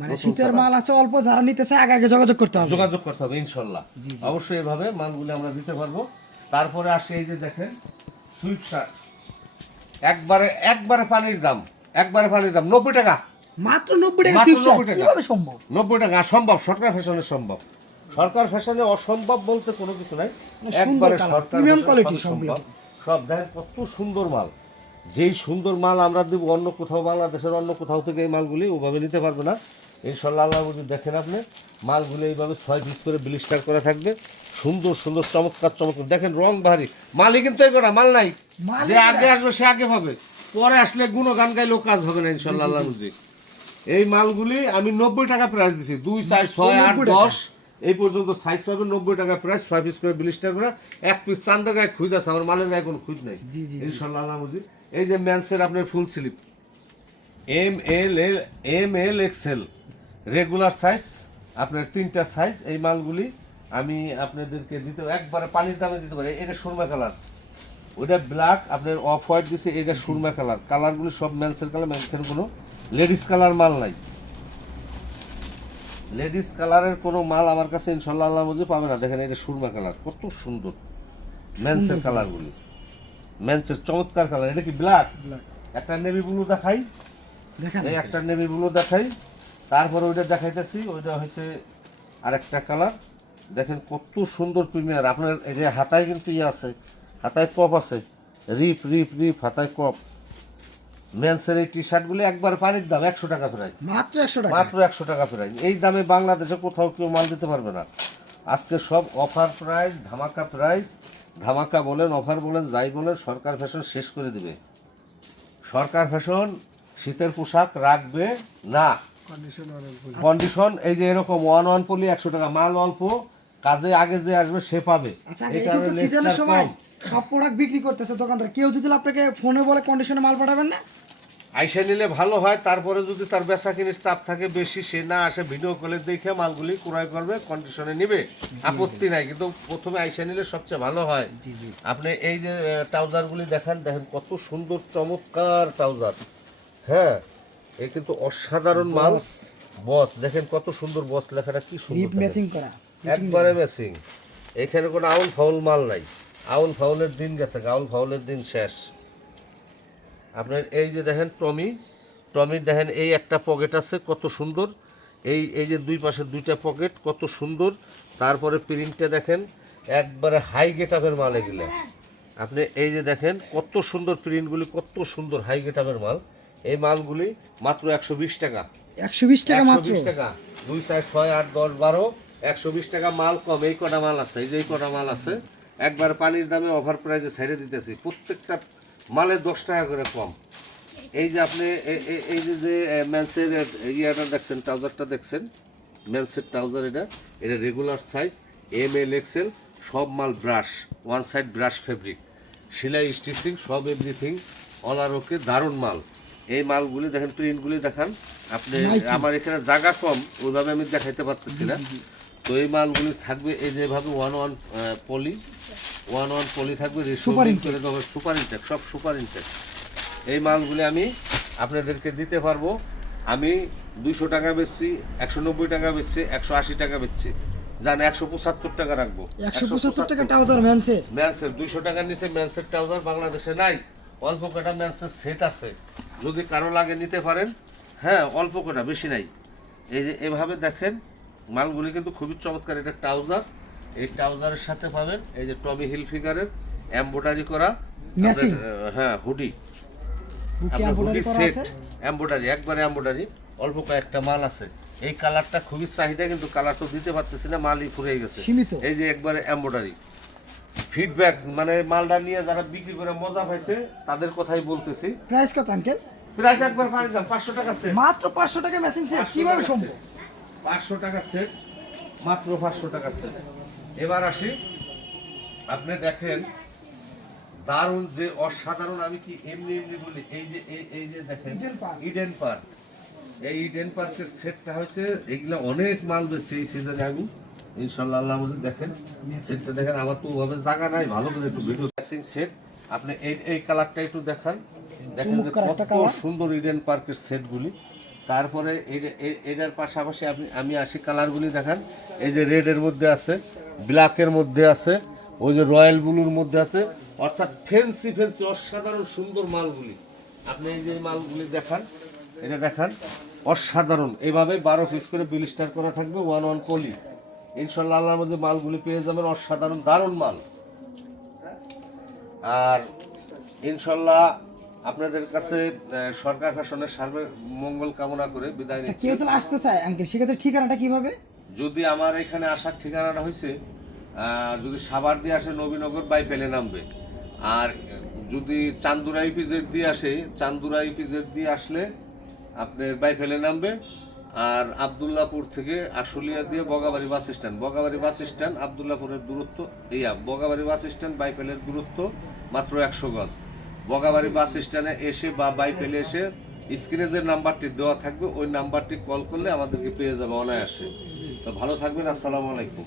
মানে শীতের মাল আছে অল্প, যারা নিতে চায় আগে আগে যোগাযোগ করতে হবে ইনশাল্লাহ। অবশ্যই এভাবে মালগুলো আমরা দিতে পারবো। তারপরে আসে এই যে দেখেন সুইট শার্ট, একবারে পানির দাম 90 টাকা, মাত্র 90 টাকা মাত্র সুইট শার্ট 90 টাকা। কিভাবে সম্ভব? 90 টাকা সম্ভব, সরকার ফ্যাশনে সম্ভব। সরকার ফ্যাশনে অসম্ভব বলতে কোনো কিছু নাই, একবারে কালার, সরকার প্রিমিয়াম ফ্যাশনে কোয়ালিটি সব সম্ভব। সব দেখেন কত সুন্দর মাল, যেই সুন্দর মাল আমরা দেব অন্য কোথাও, বাংলাদেশের অন্য কোথাও থেকে এই মালগুলি ওভাবে নিতে পারবে না ইনশাল্লাহ। আল্লাহ যদি দেখেন আপনি মালগুলো এইভাবে 6 পিস করে ব্লিস্টার করা থাকবে, সুন্দর সুন্দর চমৎকার দেখেন রং ভারী মালই, কিন্তু এগুলো মাল নাই যে আগে আসবে সে আগে পাবে, পরে আসলে গুণগান গাইলেও কাজ হবে না ইনশাল্লাহ। আল্লাহ বুঝি এই মালগুলি আমি 90 টাকা প্রাইস দিছি, 2, 4, 6, 8, 10 এই পর্যন্ত সাইজ পাবেন 90 টাকা প্রাইস, 6 পিস করে ব্লিস্টার করে। এক পিস চান্দা গায়ে খুঁজ আছে, আমার মালের গায়ে কোনো খুঁজ নাই ইনশাল্লাহ। আল্লাহ বুঝি এই যে ম্যান্সের আপনার ফুল slip ML XL regular size, আপনার 3টা সাইজ। এই মালগুলি আমি আপনাদেরকে দিতে একবারে পানির দামে দিতে পারি। এটা সুরমা কালার, ওইটা ব্ল্যাক, আপনার অফ হোয়াইট দিছে, এটা সুরমা কালার। কালারগুলি সব ম্যান্সের কালার, ম্যান্সের কোনো লেডিস কালার মাল নাই, লেডিস কালারের কোনো মাল আমার কাছে ইনশাল্লাহ আল্লাহ বুঝে পাবে না। দেখেন এটা সুরমা কালার, কত সুন্দর ম্যান্সের কালারগুলি, ম্যান্সের চমৎকার কালার। এটা কি ব্ল্যাক, একটা নেভি ব্লু দেখাই, এই একটা নেভি ব্লু দেখাই, তারপরে ওইটা দেখাইতেছি, ওইটা হচ্ছে আরেকটা কালার। দেখেন কত সুন্দর প্রিমিয়ার। আপনার এই যে হাতায় কিন্তু ইয়ে আছে, হাতায় কপ আছে, রিপ রিপ রিপ হাতায় কপ। মেন্সের এই টি শার্টগুলি একবার পানির দাম 100 টাকা প্রাইস, মাত্র 100 টাকা, মাত্র 100 টাকা প্রাইস। এই দামে বাংলাদেশে কোথাও কেউ মাল দিতে পারবে না। আজকে সব অফার প্রাইস, ধামাকা প্রাইস, ধামাকা বলেন অফার বলেন যাই বলেন, সরকার ফ্যাশন শেষ করে দিবে। সরকার ফ্যাশন শীতের পোশাক রাখবে না, কন্ডিশন এই যে এরকম 1 পলি 100 টাকা, মাল অল্প, কাজে আগে যে আসবে সে পাবে। আচ্ছা এখন তো সিজনের সময় সব প্রোডাক্ট বিক্রি করতেছে দোকানদার, কেউ যদি আপনাকে ফোনে বলে কন্ডিশনে মাল পাঠাবেন না, আইসা নিলে ভালো হয়। তারপরে যদি তার বেচা কিনির চাপ থাকে বেশি, সে না আসে ভিডিও কলে দেখে মালগুলি ক্রয় করবে, কন্ডিশনে নিবে, আপত্তি নাই, কিন্তু প্রথমে আইসা নিলে সবচেয়ে ভালো হয়। আপনি এই যে ট্রাউজারগুলি দেখেন, দেখেন কত সুন্দর চমৎকার ট্রাউজার। হ্যাঁ, এই কিন্তু অসাধারণ মাল। বস দেখেন কত সুন্দর, বস লেখাটা কি সুন্দর, ম্যাচিং করা একবারে ম্যাচিং। এখানে কোনো আউল ফাউল মাল নাই, আউল ফাউলের দিন গেছে, আউল ফাউলের দিন শেষ। আপনার এই যে দেখেন টমির দেখেন এই একটা পকেট আছে কত সুন্দর, এই যে দুই পাশে 2টা পকেট কত সুন্দর। তারপরে প্রিন্টটা দেখেন একবারে হাই গেটআপের মাল এগুলো। আপনি এই যে দেখেন কত সুন্দর প্রিন্টগুলি, কত সুন্দর হাই গেটআপের মাল। এই মালগুলি মাত্র 120 টাকা, 120 টাকা মাত্র, 120 টাকা। 2, 4, 6, 8, 10, 12 120 টাকা মাল কম। এই কটা মাল আছে, এই যে এই কটা মাল আছে, একবার পানির দামে অফার প্রাইসে ছেড়ে দিতেছি, প্রত্যেকটা মালে 10 টাকা করে কম। এই যে আপনি এই যে ম্যান্সের ইয়াটা দেখছেন, ট্রাউজারটা দেখছেন, ম্যান্সের ট্রাউজার, এটা রেগুলার সাইজ ML XL, সব মাল brush, one side brush fabric, সেলাই স্টিচিং সব এভরিথিং অল আর ওকে, দারুণ মাল। এই মালগুলি দেখেন, প্রিন্টগুলি দেখান আপনি। আমার এখানে জায়গা কম, ওইভাবে আমি দেখাইতে পারতেছি না। তো এই মালগুলি থাকবে এই যেভাবে 1 পলি থাকবে, সুপার ইনটেক, সব সুপার ইনটেক। এই মালগুলি আমি আপনাদেরকে দিতে পারবো। আমি 200 টাকা বেচছি, 190 টাকা বেচছি, 180 টাকা বেচছি, জান 175 টাকা রাখবো। 175 টাকা ট্রাউজার ম্যান্সের 200 টাকার নিচে ম্যান্সের ট্রাউজার বাংলাদেশে নাই। অল্প কটা ম্যান্সের সেট আছে, যদি কারো লাগে নিতে পারেন। হ্যাঁ, অল্প কটা, বেশি নাই। এই যে এভাবে দেখেন মালগুলি কিন্তু খুবই চমৎকার। এটা ট্রাউজার, এই ট্রাউজারের সাথে পাবেন এই যে টমি হিলফিগারের এমব্রয়ডারি করা, হ্যাঁ হুডি, হুডি সেট এমব্রয়ডারি, একবারে এমব্রয়ডারি। অল্প কয়েকটা মাল আছে। এই কালারটা খুবই চাহিদা, কিন্তু কালার তো দিতে পারতেছি না, মালই ফুরিয়ে গেছে। এই যে একবারে এমব্রয়ডারি। ফিডব্যাক মানে মালটা নিয়ে যারা বিক্রি করে মজা পাইছে তাদের কথাই বলতেছি। প্রাইস কত আঙ্কেল? প্রাইস একবার পানি দাম 500 টাকা সেট, মাত্র 500 টাকা ম্যাচিং সেট, কিভাবে সম্ভব? 500 টাকা সেট, মাত্র 500 টাকা সেট। এবার আসি, আপনি দেখেন দারুণ যে অসাধারণ, আমি কি এমনি বলি, এই যে দেখেন ইডেন পার্ক, এই ইডেন পার্কের সেটটা হয়েছে, এগুলো অনেক মাল বেশি এই সিজনে। আমি ইনশাল্লাহ আল্লাহ আমাদের দেখেন সেটটা দেখেন, আমার তো ওভাবে জায়গা নাই, ভালো করে একটু ভিডিও ম্যাচিং সেট। আপনি এই কালারটা একটু দেখান, দেখেন যে কত সুন্দর ইডেন পার্কের সেটগুলি। তারপরে এটার পাশাপাশি আমি আসি কালারগুলি দেখান। এই যে রেডের মধ্যে আছে, ব্ল্যাকের মধ্যে আছে, ওই যে রয়্যাল ব্লুর মধ্যে আছে, অর্থাৎ ফেন্সি অসাধারণ সুন্দর মালগুলি। আপনি এই যে মালগুলি দেখান, এটা দেখান, অসাধারণ। এইভাবে 12 পিস করে ব্লিস্টার করা থাকবে, 1 পলি। ইনশাল্লাহ আল্লাহর মধ্যে মালগুলি পেয়ে যাবেন, অসাধারণ দারুণ মাল। আর ইনশাল্লাহ আপনাদের কাছে সরকার শাসনের সার্বে মঙ্গল কামনা করে বিদায় আচ্ছা, নিচ্ছি। কেউ যদি আসতে চায় আঙ্কেল, সেক্ষেত্রে ঠিকানাটা কিভাবে? যদি আমার এখানে আসার ঠিকানাটা হয়েছে, যদি সাভার দিয়ে আসে নবীনগর বাইপেলে নামবে, আর যদি চান্দুরা ইপিজেড দিয়ে আসে, চান্দুরা ইপিজেড দিয়ে আসলে আপনার বাইপেলে নামবে। আর আবদুল্লাপুর থেকে আশুলিয়া দিয়ে Bogabari bus stand, Bogabari bus stand আবদুল্লাপুরের দূরত্ব, বগাবাড়ি বাস স্ট্যান্ড বাইপেলের দূরত্ব মাত্র 100 গজ। বগাবাড়ি বাস স্ট্যান্ডে এসে বা বাইপেলে এসে স্ক্রিনে যে নাম্বারটি দেওয়া থাকবে ওই নাম্বারটি কল করলে আমাদেরকে পেয়ে যাবে অনায়াসে। তো ভালো থাকবেন, আসসালামু আলাইকুম।